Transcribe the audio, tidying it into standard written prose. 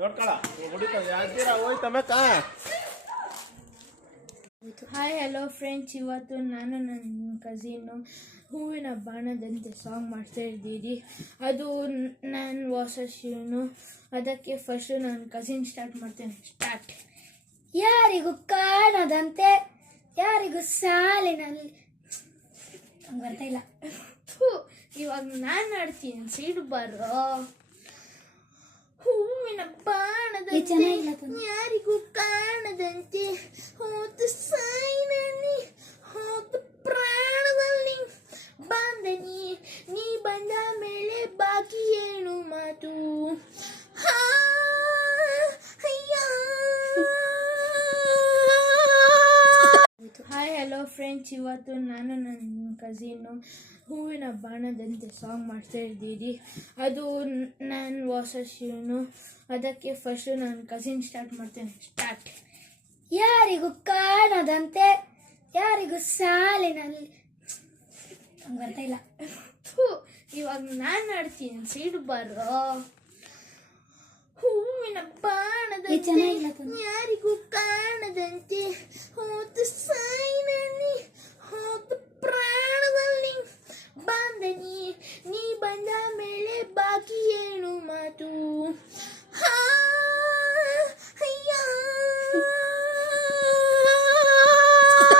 ನೋಡ್ಕೊಳ ಹೊಡಿತಾನೆ ಯಾವ್ದೀರಾ ಹೋಯ್ತಮ್ಮ hi hello friends, ಇವತ್ತು ನಾನು ನನ್ನ ಕಸಿನ್ನು ಹೂವಿನ ಬಾಣದಂತೆ ಸಾಂಗ್ ಮಾಡ್ತಾ ಇದ್ದೀರಿ. ಅದು ನನ್ನ ಹೊಸ ಶಿವನು. ಅದಕ್ಕೆ ಫಸ್ಟು ನನ್ನ ಕಸಿನ್ ಸ್ಟಾರ್ಟ್ ಮಾಡ್ತೇನೆ. ಸ್ಟಾರ್ಟ್. ಯಾರಿಗೂ ಕಾಣದಂತೆ ಯಾರಿಗೂ ಸಾಲಿನಲ್ಲಿ ಬರ್ತಾ ಇಲ್ಲ. ಇವಾಗ ನಾನು ಆಡ್ತೀನಿ. ಸೈಡ್ ಬರೋ. ಹೂವಿನ ಬಾಣದಂತೆ ಯಾರಿಗೂ ಕಾಣದಂತೆ ಹೋದ ಸಾಯಿನಲ್ಲಿ ಹೋದ ಪ್ರಾಣದಲ್ಲಿ ಬಂದ ನೀ ಬಂದ ಮೇಲೆ ಬಾಕಿ ಏನು ಮಾತು. ಹಾಯ್ ಹಲೋ ಫ್ರೆಂಡ್ಸ್, ಇವತ್ತು ನಾನು ನನ್ನ ಕಸಿನ್ನು ಹೂವಿನ ಬಾಣದಂತೆ ಸಾಂಗ್ ಮಾಡ್ತಾ ಇದ್ದೀರಿ. ಅದು ನನ್ನ ಹೊಸ ಶಿವನು. ಅದಕ್ಕೆ ಫಸ್ಟು ನನ್ನ ಕಸಿನ್ ಸ್ಟಾರ್ಟ್ ಮಾಡ್ತೇನೆ. ಸ್ಟಾರ್ಟ್. ಯಾರಿಗೂ ಕಾಣದಂತೆ ಯಾರಿಗೂ ಸಾಲಿನಲ್ಲಿ ಬರ್ತಾ ಇಲ್ಲ. ಇವಾಗ ನಾನು ಆಡ್ತೀನಿ. ಸೈಡ್ ಬರೋ. ಹೂವಿನ ಬಾಣದಂತೆ ಯಾರಿಗೂ ಕಾಣದಂತೆ ಹೋದ